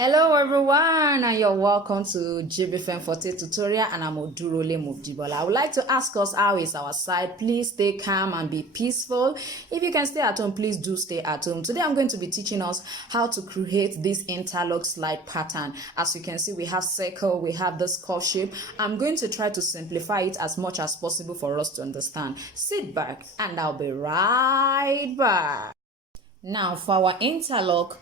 Hello everyone, and you're welcome to jibbyfemforte tutorial, and I'm Odurole Mubdibola. I would like to ask us, how is our side? Please stay calm and be peaceful. If you can stay at home, please do stay at home. Today I'm going to be teaching us how to create this interlock slide pattern. As you can see, we have circle, we have this curve shape. I'm going to try to simplify it as much as possible for us to understand. Sit back and I'll be right back. Now for our interlock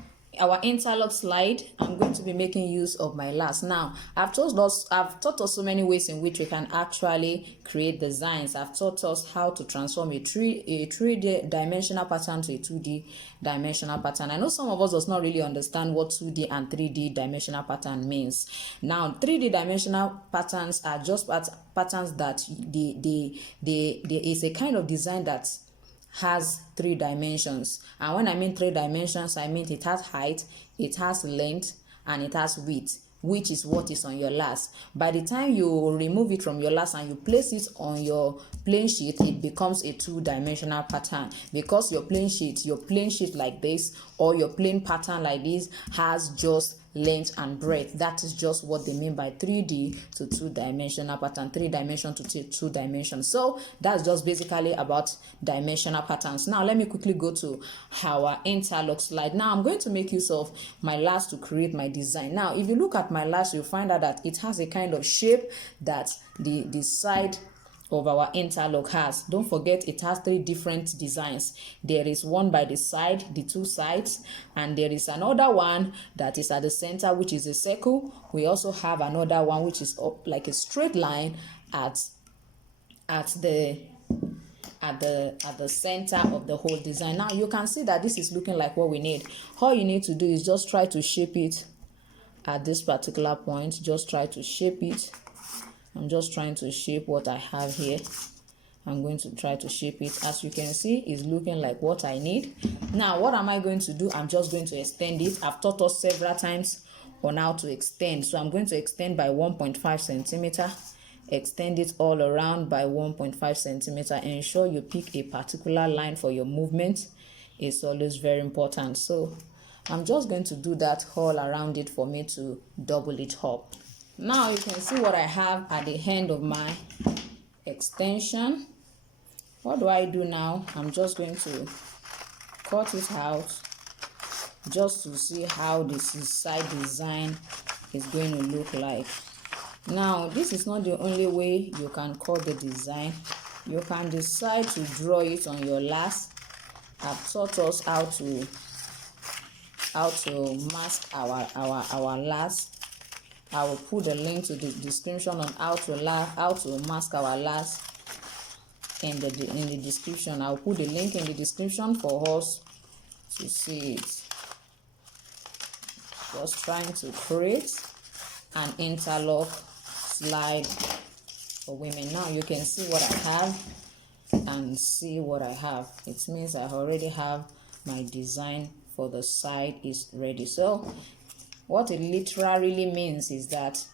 slide, I'm going to be making use of my last. Now I've taught us so many ways in which we can actually create designs. I've taught us how to transform a 3D dimensional pattern to a 2D dimensional pattern. I know some of us does not really understand what 2D and 3D dimensional pattern means. Now 3D dimensional patterns are just patterns that there is a kind of design that has 3 dimensions. And when I mean 3 dimensions, I mean it has height, it has length, and it has width, which is what is on your last. By the time you remove it from your last and you place it on your plain sheet, it becomes a 2-dimensional pattern, because your plain sheet like this, or your plain pattern like this, has just length and breadth. That is just what they mean by 3D to 2-dimensional pattern, 3 dimension to 2 dimensions. So that's just basically about dimensional patterns. Now let me quickly go to our interlock slide. Now I'm going to make use of my last to create my design. Now if you look at my last, you'll find out that it has a kind of shape that the side of our interlock has. Don't forget, it has 3 different designs. There is one by the side, the 2 sides, and there is another one that is at the center, which is a circle. We also have another one which is up like a straight line at the center of the whole design. Now you can see that this is looking like what we need. All you need to do is just try to shape it at this particular point. Just try to shape it. I'm just trying to shape what I have here. I'm going to try to shape it. As you can see, it's looking like what I need. Now, what am I going to do? I'm just going to extend it. I've taught us several times on how to extend. So I'm going to extend by 1.5 centimeter. Extend it all around by 1.5 centimeter. Ensure you pick a particular line for your movement. It's always very important. So I'm just going to do that all around it for me to double it up. Now you can see what I have at the end of my extension. What do I do now? I'm just going to cut it out just to see how this side design is going to look like. Now this is not the only way you can cut the design. You can decide to draw it on your last. I've taught us how to mask our last. I will put the link to the description on how to mask our last in the description. I'll put the link in the description for us to see it. Just trying to create an interlock slide for women. Now you can see what I have and see what I have. It means I already have my design for the side is ready. So what it literally means is that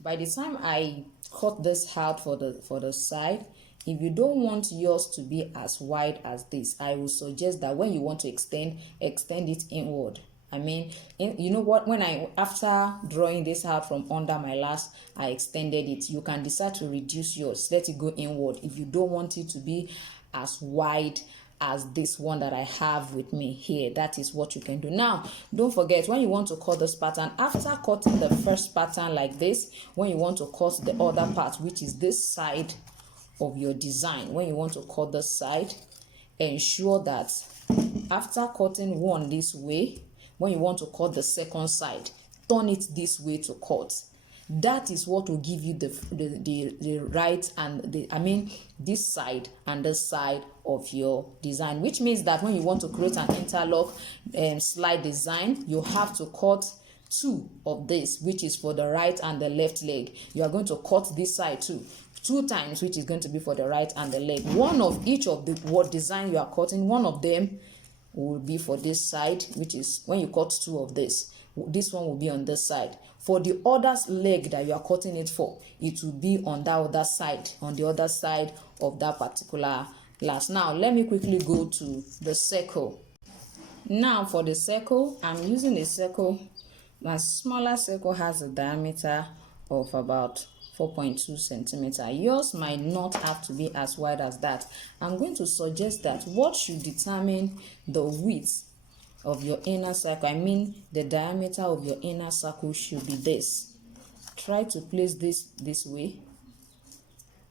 by the time I cut this out for the side, if you don't want yours to be as wide as this, I will suggest that when you want to extend it inward. I mean, you know what, when after drawing this out from under my last, I extended it. You can decide to reduce yours, let it go inward if you don't want it to be as wide as this one that I have with me here. That is what you can do. Now don't forget, when you want to cut this pattern, after cutting the first pattern like this, when you want to cut the other part, which is this side of your design, when you want to cut the side, ensure that after cutting one this way, when you want to cut the second side, turn it this way to cut. That is what will give you the right and this side and this side of your design, which means that when you want to create an interlock slide design, you have to cut 2 of this, which is for the right and the left leg. You are going to cut this side too 2 times, which is going to be for the right and the leg. One of each of the what design you are cutting, one of them will be for this side, which is when you cut 2 of this one will be on this side. For the other leg that you are cutting it for, it will be on that other side, on the other side of that particular last. Now let me quickly go to the circle. Now for the circle, I'm using a circle my smaller circle has a diameter of about 4.2 centimeter. Yours might not have to be as wide as that. I'm going to suggest that what should determine the width of your inner circle, I mean the diameter of your inner circle, should be this. Try to place this way.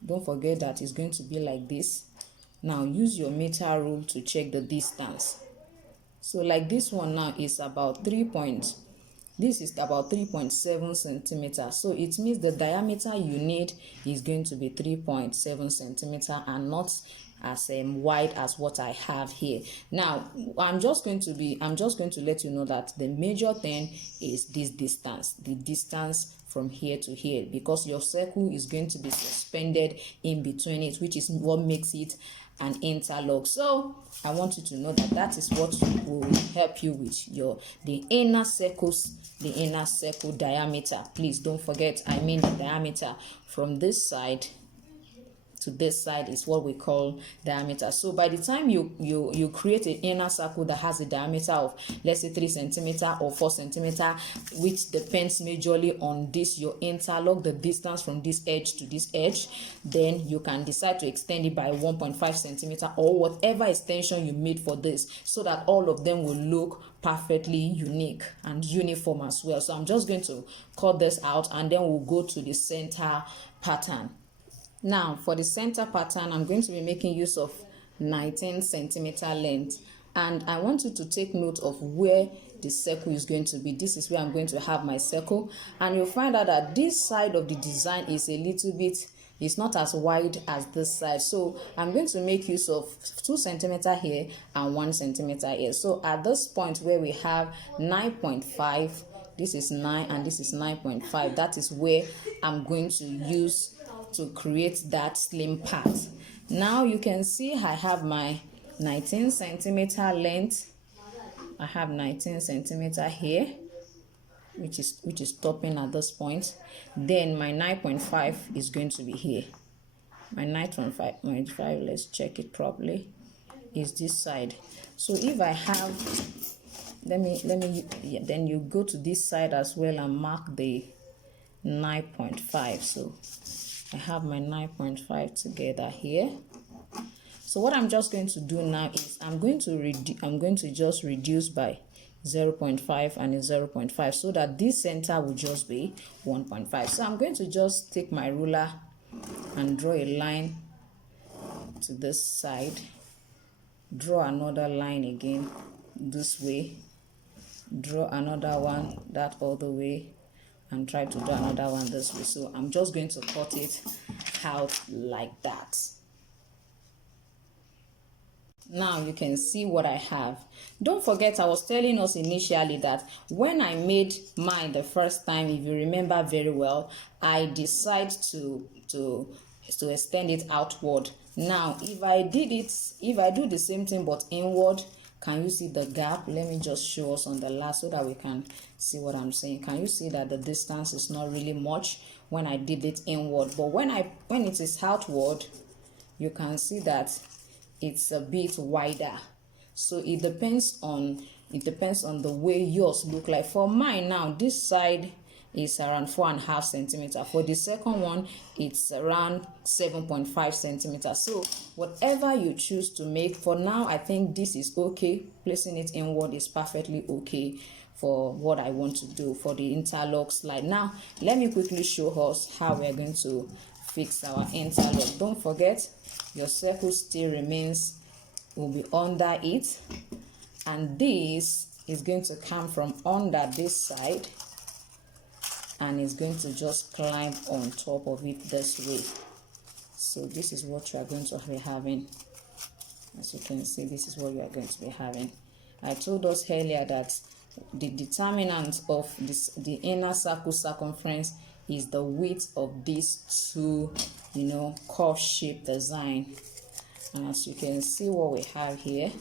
Don't forget that it's going to be like this. Now use your meter rule to check the distance. So like this one now is about 3.7 centimeters. So it means the diameter you need is going to be 3.7 centimeters and not as wide as what I have here. Now I'm just going to let you know that the major thing is this distance, the distance from here to here, because your circle is going to be suspended in between it, which is what makes it an interlock. So I want you to know that that is what will help you with the inner circle diameter. Please don't forget, I mean the diameter from this side to this side is what we call diameter. So by the time you create an inner circle that has a diameter of, let's say, 3 centimeter or 4 centimeter, which depends majorly on this your interlock, the distance from this edge to this edge, then you can decide to extend it by 1.5 centimeter or whatever extension you made for this, so that all of them will look perfectly unique and uniform as well. So I'm just going to cut this out and then we'll go to the center pattern. Now for the center pattern, I'm going to be making use of 19 centimeter length, and I want you to take note of where the circle is going to be. This is where I'm going to have my circle, and you'll find out that this side of the design is a little bit, it's not as wide as this side. So I'm going to make use of 2 centimeter here and 1 centimeter here. So at this point where we have 9.5, this is 9 and this is 9.5, that is where I'm going to use to create that slim part. Now you can see I have my 19 centimeter length. I have 19 centimeter here, which is stopping at this point. Then my 9.5 is going to be here. My 9.5, let's check it properly, is this side. So if I have, then you go to this side as well and mark the 9.5. So I have my 9.5 together here. So what I'm just going to do now is I'm going to just reduce by 0.5 and a 0.5 so that this center will just be 1.5. So I'm going to just take my ruler and draw a line to this side, draw another line again this way, draw another one that other way, and try to do another one this way. So I'm just going to cut it out like that. Now you can see what I have. Don't forget, I was telling us initially that when I made mine the first time, if you remember very well, I decided to extend it outward. Now if I do the same thing but inward, can you see the gap? Let me just show us on the last so that we can see what I'm saying. Can you see that the distance is not really much when I did it inward? But when it is outward, you can see that it's a bit wider. So it depends on the way yours look like. For mine now, this side is around 4.5 centimeters. For the second one, it's around 7.5 centimeters. So whatever you choose to make, for now I think this is okay. Placing it inward is perfectly okay for what I want to do for the interlock slide. Now let me quickly show us how we're going to fix our interlock. Don't forget, your circle still will be under it, and this is going to come from under this side and it's going to just climb on top of it this way. So this is what you are going to be having. As you can see, this is what you are going to be having. I told us earlier that the determinant of the inner circle circumference is the width of these two, curve shape design. And as you can see what we have here,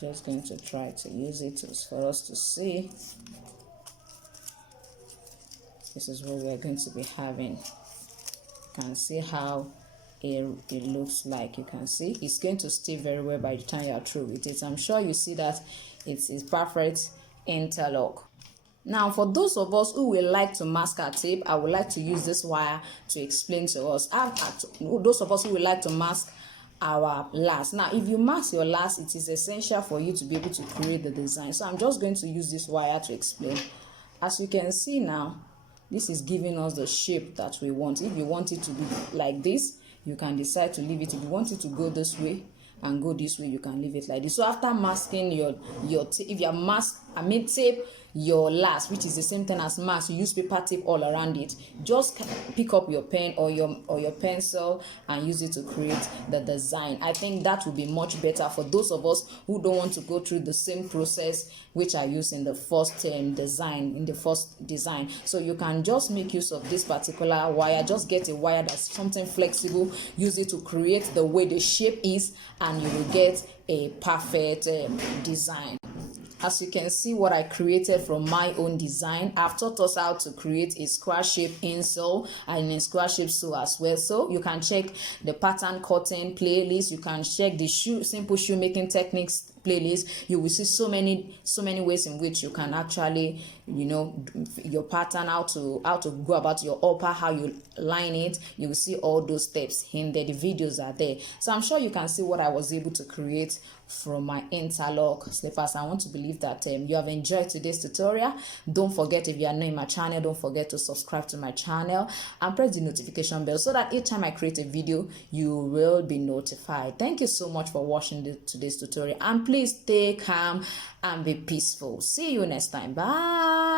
just going to try to use it for us to see. This is what we're going to be having. You can see how it looks like. You can see it's going to stay very well by the time you are through with it. I'm sure you see that it's perfect interlock. Now, for those of us who will like to mask our tape, I would like to use this wire to explain to us. Those of us who will like to mask our last. Now, if you mask your last, it is essential for you to be able to create the design. So I'm just going to use this wire to explain. As you can see now, this is giving us the shape that we want. If you want it to be like this, you can decide to leave it. If you want it to go this way and go this way, you can leave it like this. So after masking your tape, if you are tape your last, which is the same thing as mask, you use paper tape all around it. Just pick up your pen or your pencil and use it to create the design. I think that will be much better for those of us who don't want to go through the same process which I used in the first design. So you can just make use of this particular wire. Just get a wire that's something flexible, use it to create the way the shape is, and you will get a perfect design. As you can see what I created from my own design, I've taught us how to create a square shape insole and a square shape sole as well. So you can check the pattern cutting playlist, you can check the simple shoemaking techniques playlist. You will see so many ways in which you can actually, your pattern, how to go about your upper, how you line it. You will see all those steps in there. The videos are there. So I'm sure you can see what I was able to create from my interlock slippers. I want to believe that you have enjoyed today's tutorial. Don't forget, if you are new in my channel, don't forget to subscribe to my channel and press the notification bell so that each time I create a video, you will be notified. Thank you so much for watching today's tutorial, and please stay calm and be peaceful. See you next time. Bye.